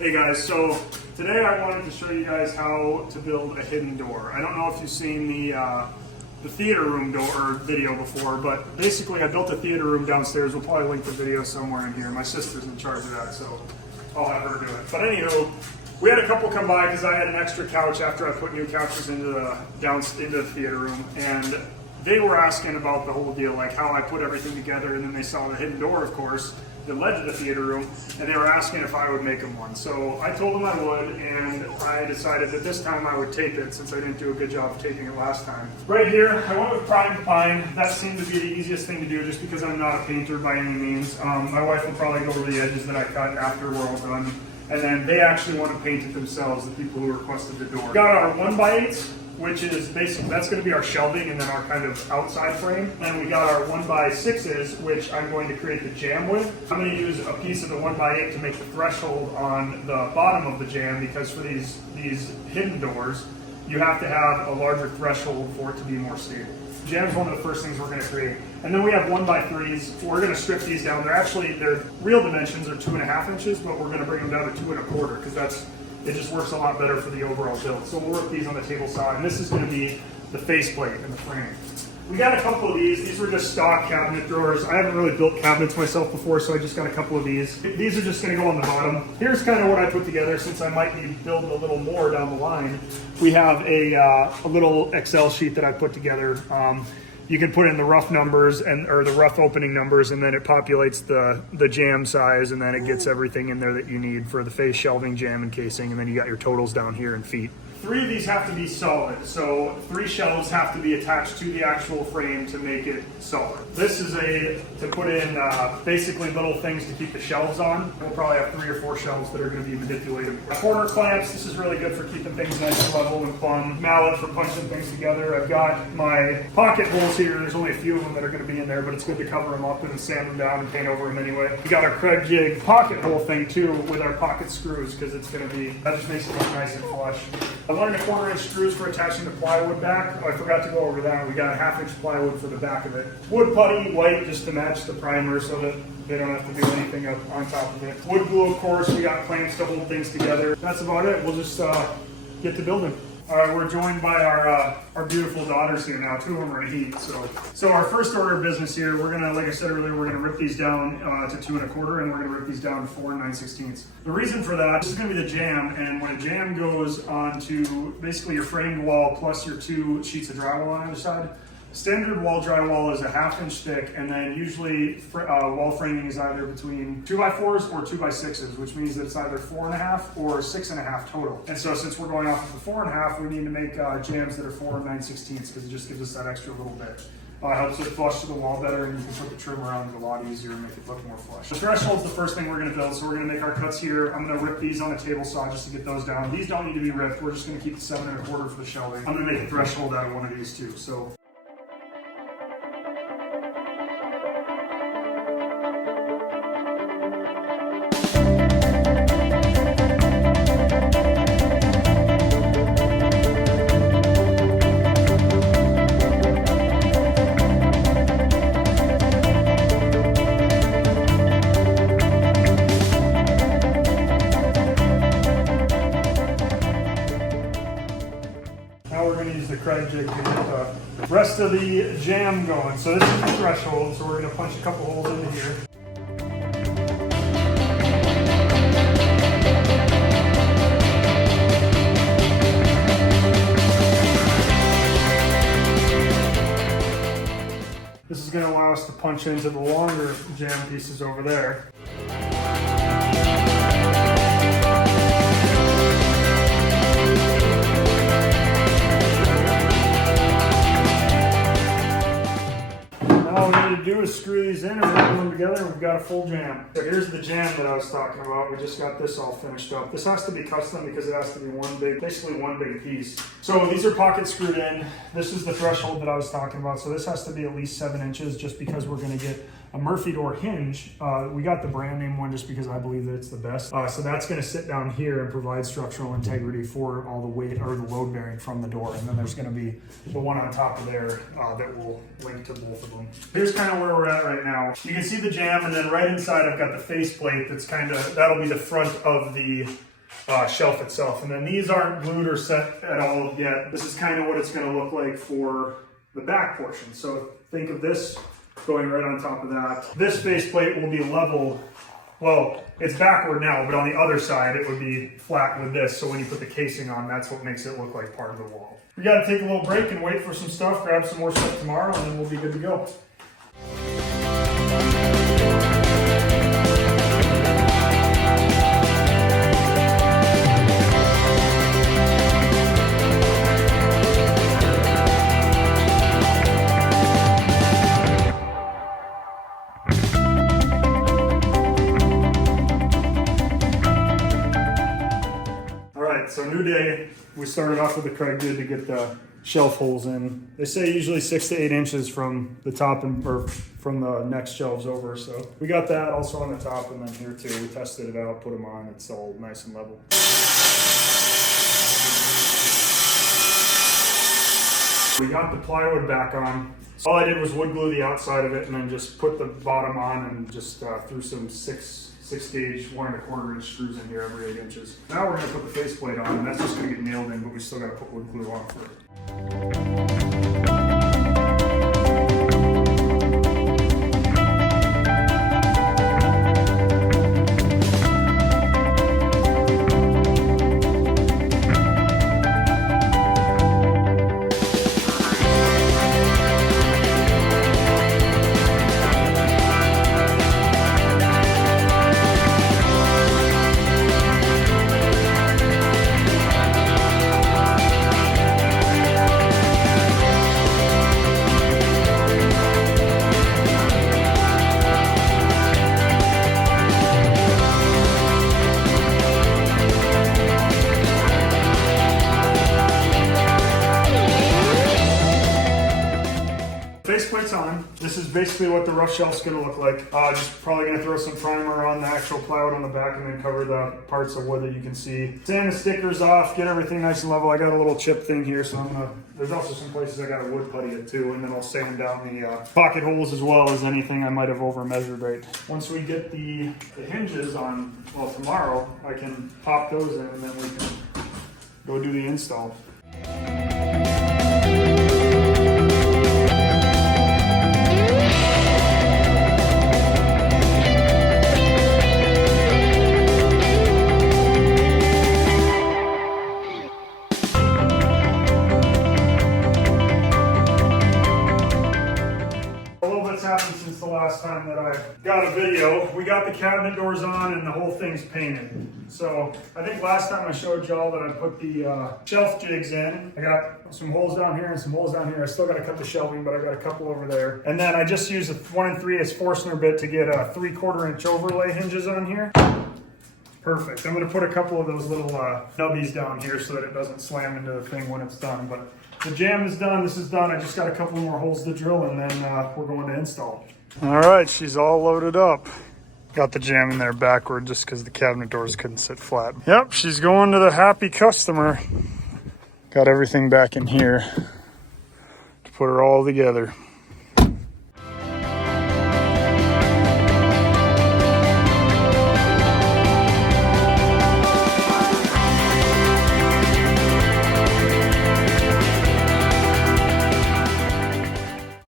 Hey guys, so today I wanted to show you guys how to build a hidden door. I don't know if you've seen the theater room door video before, but basically I built a theater room downstairs. We'll probably link the video somewhere in here. My sister's in charge of that, so I'll have her do it. But anywho, we had a couple come by because I had an extra couch after I put new couches into the theater room, and they were asking about the whole deal, like how I put everything together, and then they saw the hidden door, of course, that led to the theater room, and they were asking if I would make them one. So I told them I would, and I decided that this time I would tape it since I didn't do a good job of taping it last time. Right here, I went with primed pine. That seemed to be the easiest thing to do just because I'm not a painter by any means. My wife will probably go over the edges that I cut after we're all done. And then they actually want to paint it themselves, the people who requested the door. We got our 1x8s, which is basically, that's going to be our shelving and then our kind of outside frame. And we got our 1x6s, which I'm going to create the jamb with. I'm going to use a piece of the 1x8 to make the threshold on the bottom of the jamb, because for these hidden doors, you have to have a larger threshold for it to be more stable. Jamb is one of the first things we're going to create. And then we have 1x3s. We're going to strip these down. Their real dimensions are 2.5 inches, but we're going to bring them down to 2 1/4 because it just works a lot better for the overall build. So we'll work these on the table saw, and this is going to be the faceplate and the frame. We got a couple of these. These were just stock cabinet drawers. I haven't really built cabinets myself before, so I just got a couple of these. These are just going to go on the bottom. Here's kind of what I put together, since I might be building a little more down the line. We have a little Excel sheet that I put together. You can put in the rough numbers or the rough opening numbers, and then it populates the jamb size, and then it gets everything in there that you need for the face, shelving, jamb, and casing, and then you got your totals down here in feet. 3 of these have to be solid, so 3 shelves have to be attached to the actual frame to make it solid. This is to put in basically little things to keep the shelves on. We'll probably have 3 or 4 shelves that are going to be manipulatable. Corner clamps, this is really good for keeping things nice and level and fun. Mallet for punching things together. I've got my pocket holes here. There's only a few of them that are going to be in there, but it's good to cover them up and sand them down and paint over them anyway. We got our Kreg jig pocket hole thing too with our pocket screws, because it's going to be, that just makes it look nice and flush. 1 1/4 inch screws for attaching the plywood back. Oh, I forgot to go over that. We got a 1/2 inch plywood for the back of it. Wood putty, white, just to match the primer so that they don't have to do anything up on top of it. Wood glue, of course. We got clamps to hold things together. That's about it. We'll just get to building. All right, we're joined by our beautiful daughters here now. 2 of them are in heat. So our first order of business here, we're gonna, like I said earlier, we're gonna rip these down to 2 1/4, and we're gonna rip these down to 4 9/16. The reason for that, this is gonna be the jamb, and when a jamb goes onto basically your framed wall plus your 2 sheets of drywall on either side, standard wall drywall is a 1/2 inch thick, and then usually wall framing is either between 2x4s or 2x6s, which means that it's either 4.5 or 6.5 total. And so since we're going off of the 4.5, we need to make jambs that are 4 9/16 because it just gives us that extra little bit. Helps it flush to the wall better, and you can put the trim around it a lot easier and make it look more flush. The threshold's the first thing we're going to build, so we're going to make our cuts here. I'm going to rip these on a table saw just to get those down. These don't need to be ripped. We're just going to keep the 7 1/4 for the shelving. I'm going to make a threshold out of one of these too. So. Now we're going to use the Kreg jig to get the rest of the jamb going. So this is the threshold, so we're going to punch a couple holes into here. This is going to allow us to punch into the longer jamb pieces over there. All we need to do is screw these in and rip them together, and we've got a full jamb. So here's the jamb that I was talking about. We just got this all finished up. This has to be custom because it has to be basically one big piece. So these are pocket screwed in. This is the threshold that I was talking about. So this has to be at least 7 inches just because we're going to get a Murphy door hinge. We got the brand name one just because I believe that it's the best. So that's going to sit down here and provide structural integrity for all the weight or the load bearing from the door. And then there's going to be the one on top of there that will link to both of them. Here's kind of where we're at right now. You can see the jamb, and then right inside I've got the face plate that's that'll be the front of the shelf itself. And then these aren't glued or set at all yet. This is kind of what it's going to look like for the back portion. So think of this going right on top of that. This base plate will be level. Well, it's backward now, but on the other side, it would be flat with this. So when you put the casing on, that's what makes it look like part of the wall. We got to take a little break and wait for some stuff, grab some more stuff tomorrow, and then we'll be good to go. So new day, we started off with the Kreg Bid to get the shelf holes in. They say usually 6 to 8 inches from the top or from the next shelves over. So we got that also on the top, and then here too. We tested it out, put them on. It's all nice and level. We got the plywood back on. All I did was wood glue the outside of it and then just put the bottom on and just threw some 6 gauge 1 1/4 inch screws in here every 8 inches. Now we're going to put the faceplate on, and that's just going to get nailed in, but we still got to put wood glue on for it. Faceplate's on. This is basically what the rough shelf's going to look like. Just probably going to throw some primer on the actual plywood on the back and then cover the parts of wood that you can see. Sand the stickers off, get everything nice and level. I got a little chip thing here, so there's also some places I got to wood putty it too, and then I'll sand down the pocket holes as well as anything I might have over measured right. Once we get the hinges on, well, tomorrow, I can pop those in and then we can go do the install. Happened since the last time that I got a video. We got the cabinet doors on and the whole thing's painted. So I think last time I showed y'all that I put the shelf jigs in. I got some holes down here and some holes down here. I still got to cut the shelving, but I got a couple over there. And then I just used a 1 3/8 Forstner bit to get a 3/4 inch overlay hinges on here. Perfect. I'm going to put a couple of those little nubbies down here so that it doesn't slam into the thing when it's done. But the jam is done. This is done. I just got a couple more holes to drill, and then we're going to install. All right, she's all loaded up. Got the jam in there backward just because the cabinet doors couldn't sit flat. Yep, she's going to the happy customer. Got everything back in here to put her all together.